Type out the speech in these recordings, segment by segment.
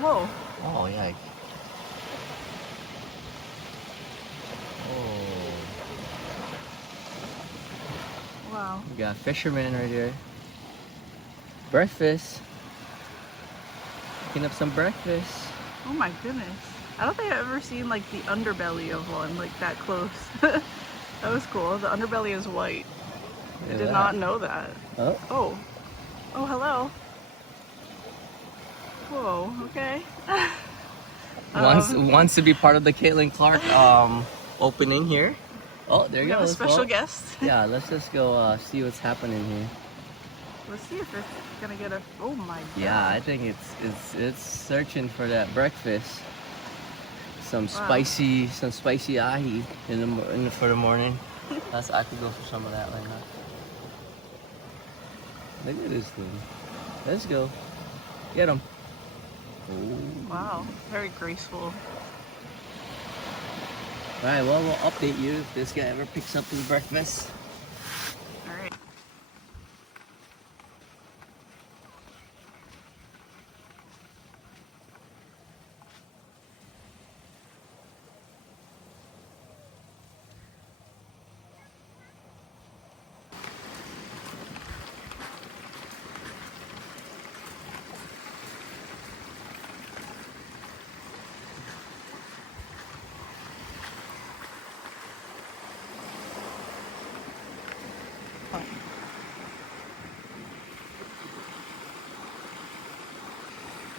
Whoa. Oh, yeah. Oh. Wow. We got fishermen right here. Breakfast. Picking up some breakfast. Oh my goodness. I don't think I've ever seen like the underbelly of one like that close. That was cool. The underbelly is white. I did not know that. Oh. Oh. Oh, hello. Whoa, okay. Wants to be part of the Caitlin Clark opening here. Oh, there We you have go. a special guest. Yeah, let's just go see what's happening here. Let's see if it's gonna get a. Oh my god. Yeah, I think it's searching for that breakfast. Some Wow. spicy ahi for the morning. I could go for some of that right now. Look at this thing. Let's go. Get him. Wow. Very graceful. Alright, well, we'll update you if this guy ever picks up his breakfast. All right.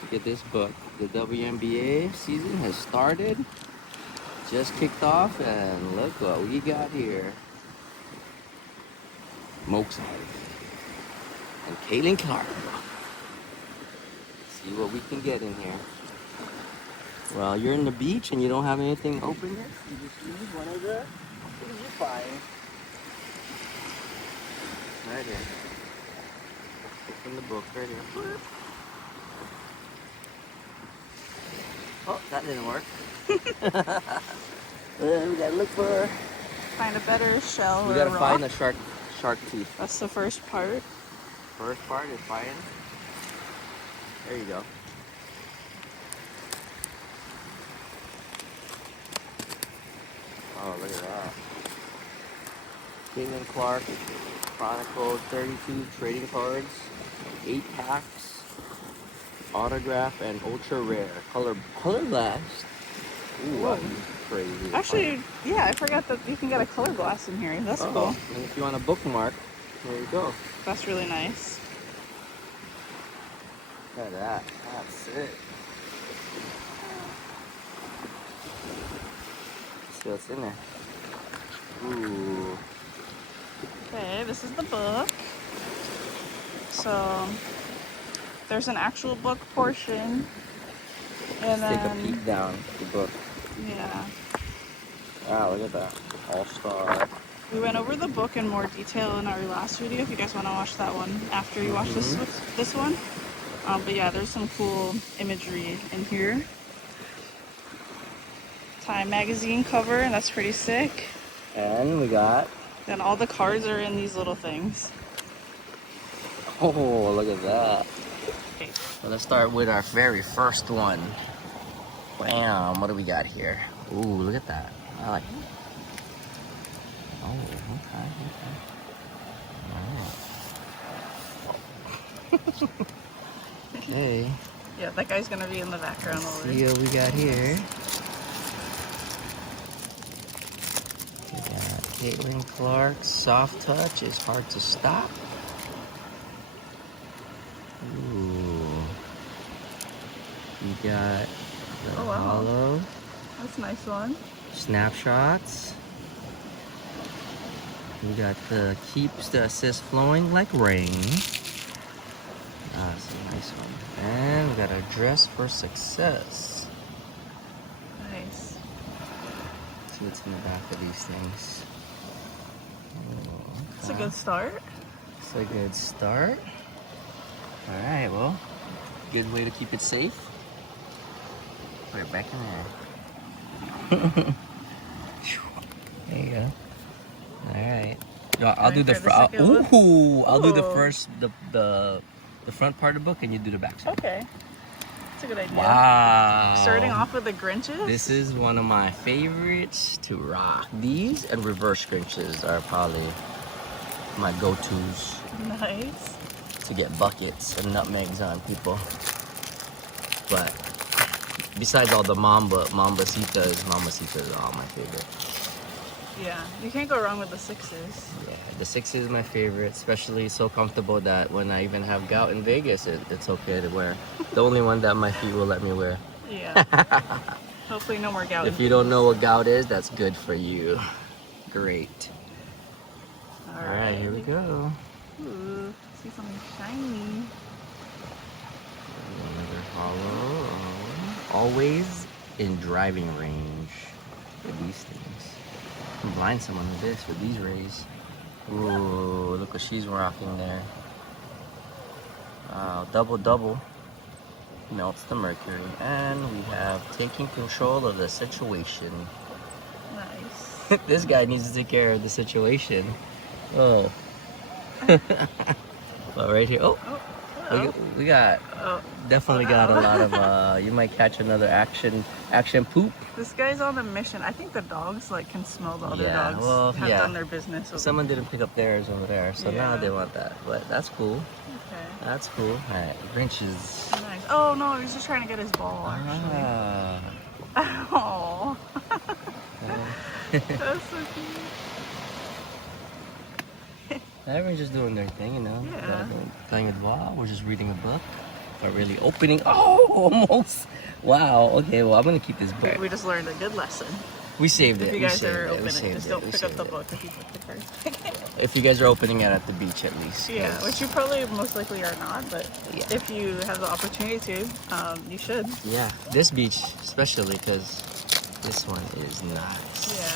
Look at this book. The WNBA season has started. Just kicked off, and look what we got here. Mokes and Caitlin Clark. See what we can get in here. Well, you're in the beach and you don't have anything open yet. You just use one of the things you find. Right here. Open the book right here. Oh, that didn't work. We gotta look for. Find a better shell. We or gotta a rock. find the shark teeth. That's the first part. First part is find. There you go. Oh, look at that. Caitlin Clark, Chronicled 32 trading cards, 8 packs, autograph, and ultra rare. Color blast. Ooh, Whoa. that's crazy. Actually, yeah, I forgot that you can get a color glass in here. That's cool. And if you want a bookmark, there you go. That's really nice. Look at that. That's it. See what's in there. Ooh. Okay, this is the book. So there's an actual book portion, and Let's then take a peek down the book. yeah, Wow, look at that. All-Star. we went over the book in more detail in our last video. If you guys want to watch that one after you watch this one, but yeah, there's some cool imagery in here. Time magazine cover, and that's pretty sick. And we got. Then all the cards are in these little things. Oh, look at that. Okay. So let's start with our very first one. Bam, what do we got here? Ooh, look at that. I like it. Oh, okay. Okay. Yeah, that guy's gonna be in the background Let's over. see what we got here. We got Caitlin Clark, Soft Touch is Hard to Stop. Ooh. We got the Oh, wow. Hollow. That's a nice one. Snapshots. We got the Keeps the Assist Flowing Like Rain. That's a nice one. And we got a Dress for Success. Nice. Let's see what's in the back of these things. It's a good start. It's a good start. Alright, well, good way to keep it safe. Put it back in there. There you go. Alright. I'll do the front. Ooh, I'll do the first, the front part of the book, and you do the back side. Okay. That's a good idea. Wow. Starting off with the Grinches. This is one of my favorites to rock. These and reverse Grinches are probably my go-tos Nice. to get buckets and nutmegs on people. But besides all the Mambacitas are all my favorite. Yeah, you can't go wrong with the 6s. Yeah, the 6 is my favorite, especially so comfortable that when I even have gout in Vegas, it's okay to wear. The only one that my feet will let me wear. Yeah. Hopefully no more gout. If you don't know what gout is, that's good for you. Great. All right, here we go. Ooh, see something shiny. Another hollow. Always in driving range with these things. I can blind someone with this, with these rays. Ooh, look what she's rocking there. Wow, double. Melts the mercury. And we have taking control of the situation. Nice. This guy needs to take care of the situation. Oh. Well, right here. Oh. We got definitely got a lot of you might catch another action poop. This guy's on a mission. I think the dogs like can smell the other dogs have done their business. Someone didn't pick up theirs over there, so now they want that. But that's cool. Okay. That's cool. All right, Grinches. Nice. Oh no, he's just trying to get his ball actually. Oh. That's so cute. Everyone's just doing their thing, you know. Yeah. Playing with ball. We're just reading a book. But really opening. Oh, almost. Wow. Okay. Well, I'm gonna keep this book. We just learned a good lesson. We saved it. If you guys ever open it, just don't pick up the book if you pick it first. If you guys are opening it at the beach, at least. Yeah, which you probably most likely are not, but if you have the opportunity to, you should. Yeah, this beach especially because this one is nice. Yeah.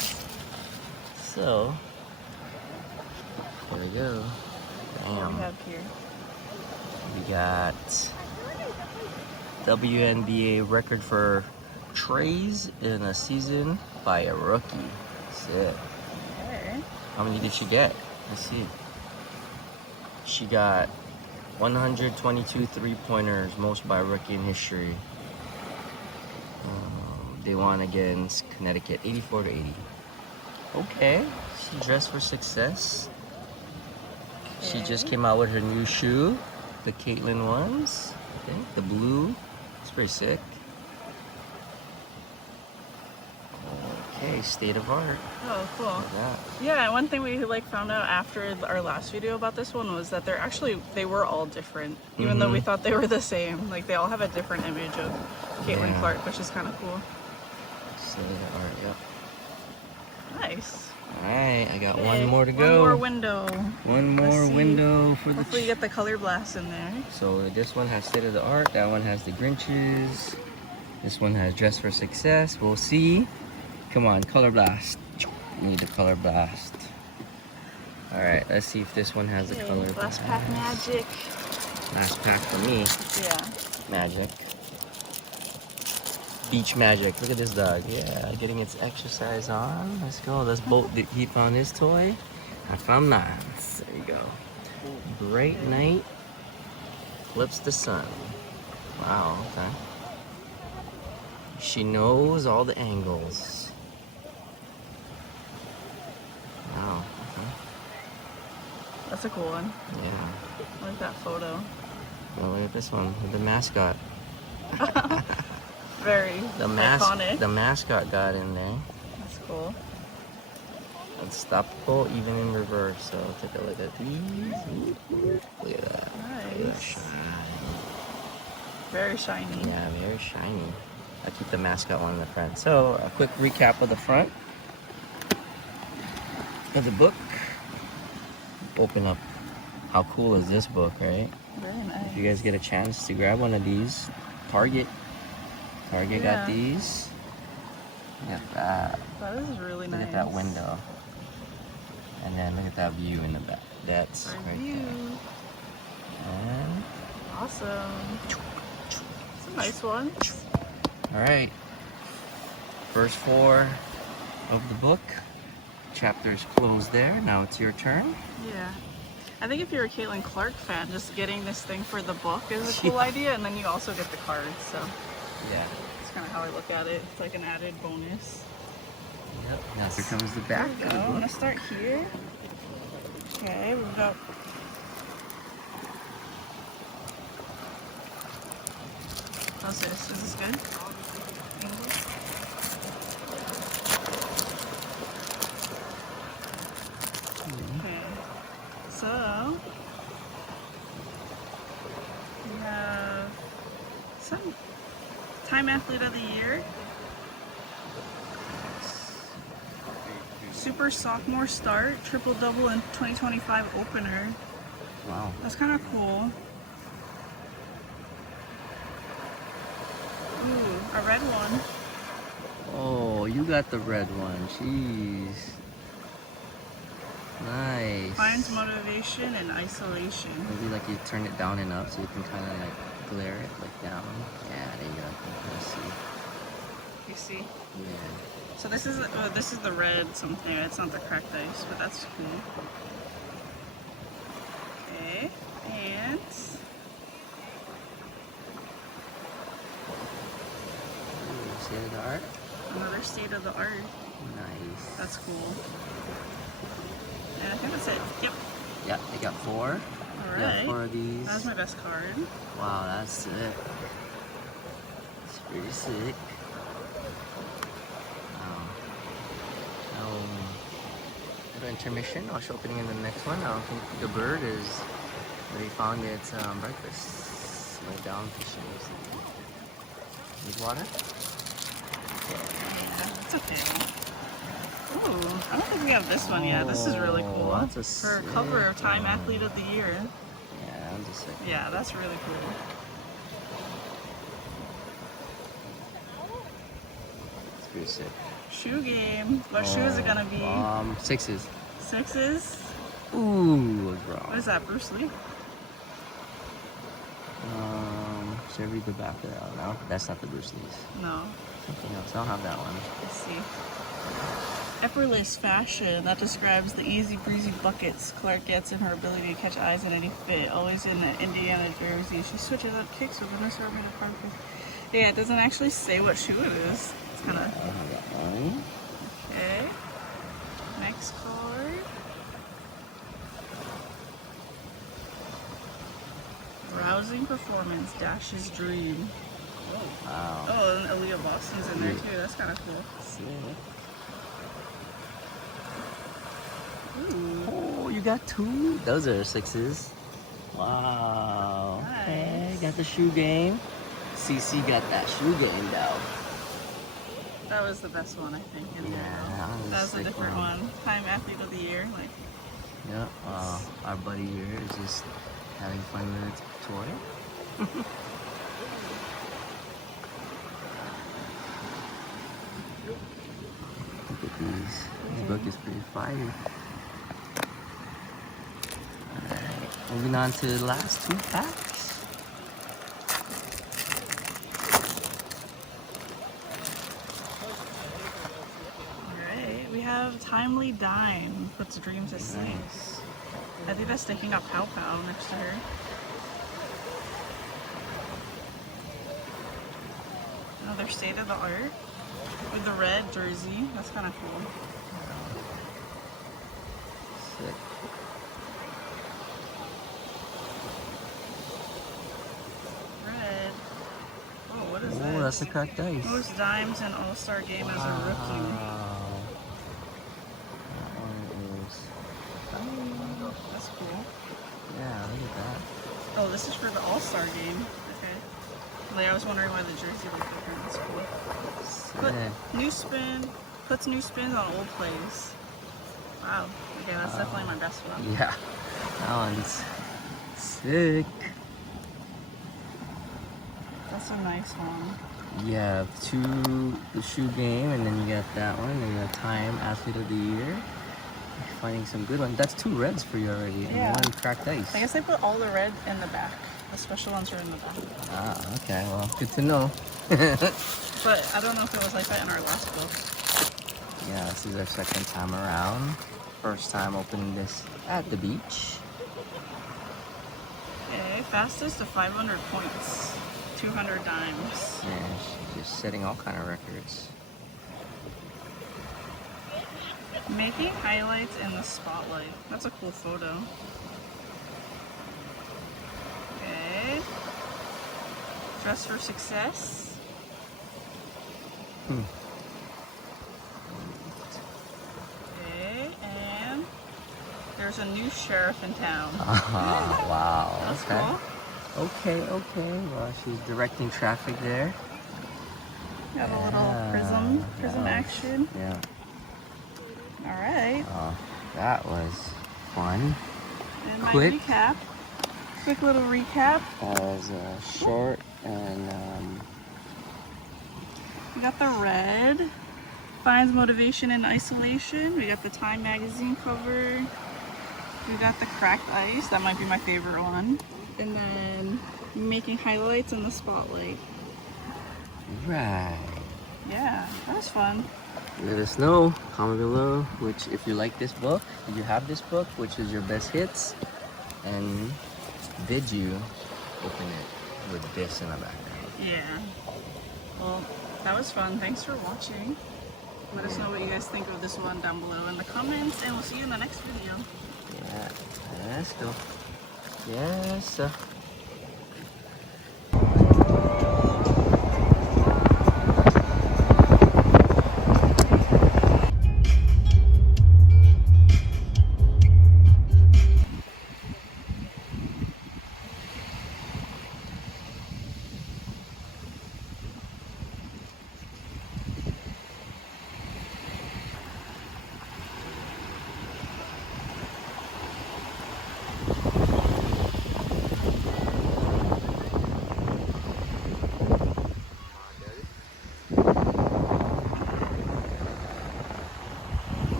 So, here we go. What do we have here? We got WNBA record for trays in a season by a rookie. Sick. Okay. How many did she get? Let's see. She got 122 three-pointers, most by a rookie in history. They won against Connecticut, 84-80. Okay, she dressed for success. She just came out with her new shoe, the Caitlin ones. Okay, the blue. It's pretty sick. Okay, state of art. Oh, cool. Look at that. Yeah, one thing we found out after our last video about this one was that they were all different, even though we thought they were the same. Like they all have a different image of Caitlin Clark, which is kind of cool. State of art. Yep. Nice. All right, I got one more to go. One more window. One more window for the. Hopefully you get the color blast in there. So this one has state of the art. That one has the Grinches. This one has dress for success. We'll see. Come on, color blast. We need the color blast. All right, let's see if this one has the color blast. Last pack magic. Last pack for me. Yeah. Magic. Beach magic. Look at this dog. Yeah, getting its exercise on. Let's go. Let's bolt. He found his toy. I found mine. There you go. Bright night. Flips the sun. Wow. Okay. She knows all the angles. Wow. Okay. That's a cool one. Yeah. I like that photo. Oh, look at this one with the mascot. Very iconic. The mascot got in there. That's cool. Unstoppable even in reverse. So take a look at these. Look at that. Nice. Look at that shine. Very shiny. Yeah, very shiny. I keep the mascot one in the front. So a quick recap of the front of the book. Open up. How cool is this book, right? Very nice. If you guys get a chance to grab one of these, Target got these. Look at that. That is really nice. Look at that window. And then look at that view in the back. That's right there. And Awesome. It's a nice one. all right. First 4 of the book. Chapter's closed there. Now it's your turn. Yeah. I think if you're a Caitlin Clark fan, just getting this thing for the book is a cool idea, and then you also get the cards. So Yeah. that's kind of how I look at it. It's like an added bonus. Yep. Now here comes the back. There we go. I'm gonna start here. Okay, we've got. How's this? Is this good? Okay. So we have some Time Athlete of the Year. Super Sophomore Start, Triple Double in 2025 Opener. Wow. That's kind of cool. Ooh, a red one. Oh, you got the red one. Jeez. Nice. Finds motivation and isolation. Maybe like you turn it down and up so you can kind of like glare it like down. Yeah, there you go. Let's see. You see? Yeah. So this is the red something. It's not the cracked ice, but that's cool. Okay, and Ooh, state of the art. another state of the art. Nice. That's cool. And I think that's it. Yep. Yeah, they got 4. All Yeah, right. 4 of these. That's my best card. Wow, that's it. It's pretty sick. Wow. Now, go to intermission. I'll show opening in the next one. I don't think the bird is already found its breakfast. Lay down fishing. Need water? Yeah, it's okay. Ooh, I don't think we have this one yet. This is really cool. Oh, that's a For a cover of sick Time one. Athlete of the Year. Yeah, I'm just sick. Yeah, that's really cool. It's pretty sick. Shoe game. What shoe is it gonna be? 6s. 6s? Ooh, was wrong. What is that, Bruce Lee? Should I read the back of that? No, that's not the Bruce Lee's. No. Something else. I don't have that one. Let's see. Effortless fashion. That describes the easy breezy buckets Clark gets in her ability to catch eyes in any fit. Always in the Indiana jersey. She switches up kicks with an assortment of carpet. Yeah, it doesn't actually say what shoe it is. It's kind of. I don't have that one. Okay. Next card. Rousing performance, Dash's dream. Wow. Oh, and Aaliyah Boston's in there too. That's kind of cool. Sick. Ooh. Oh, you got 2? Those are 6s. Wow. Okay, Nice. got the shoe game. CC got that shoe game though. That was the best one, I think. In there. Yeah, That was a sick different one. Time Athlete of the Year. Like, Yeah. Our buddy here is just having fun with its toy. Look at these. This book is pretty fire. Alright, moving on to the last 2 packs. alright. We have Timely Dime. Puts dreams to sleep. Nice. I think that's sticking up Pow Pow next to her. Another state of the art with the red jersey. That's kind of cool. Sick. Red. Oh, what is Oh, this? that's the cracked ice. Most dimes in All-Star Game as a rookie. Wow. That one is... That's cool. Yeah, look at that. Oh, this is for the All-Star Game. Okay. Like, I was wondering why the jersey looked different. That's cool. Put Sick. new spin. Puts new spins on old plays. Wow. Okay, that's definitely my best one. Yeah, that one's sick. That's a nice one. You have 2, the shoe game, and then you got that one, and you got Time Athlete of the Year. You're finding some good ones. That's 2 reds for you already, Yeah. and 1 cracked ice. I guess I put all the red in the back. The special ones are in the back. Ah, okay, well, good to know. But I don't know if it was like that in our last book. Yeah, this is our 2nd time around. First time opening this at the beach. Okay, fastest to 500 points, 200 dimes. Yeah, she's just setting all kind of records. Making highlights in the spotlight. That's a cool photo. Okay. Dress for success. Okay, and there's a new sheriff in town. Wow. That's Okay. cool. Okay. Well, she's directing traffic there. We have a little prism action. Yeah. All right. Oh, that was fun. And my Quick. recap. Quick little recap. That was short and We got the red. Finds motivation in isolation. We got the Time magazine cover. We got the cracked ice. That might be my favorite one. And then making highlights in the spotlight. right. Yeah, that was fun. Let us know, comment below, which if you like this book, if you have this book, which is your best hits, and did you open it with this in the background? Yeah. Well, that was fun. Thanks for watching. Let us know what you guys think of this one down below in the comments, and we'll see you in the next video. Yeah, let's go. Yes, sir.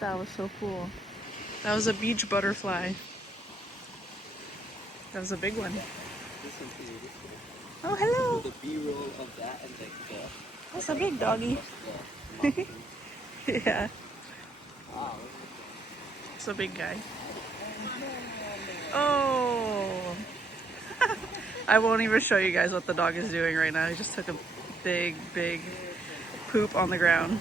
That was so cool. That was a beach butterfly. That was a big one. Oh, hello. The B-roll of that and like the... That's a big doggy. Yeah. Wow. It's a big guy. Oh. I won't even show you guys what the dog is doing right now. He just took a big poop on the ground.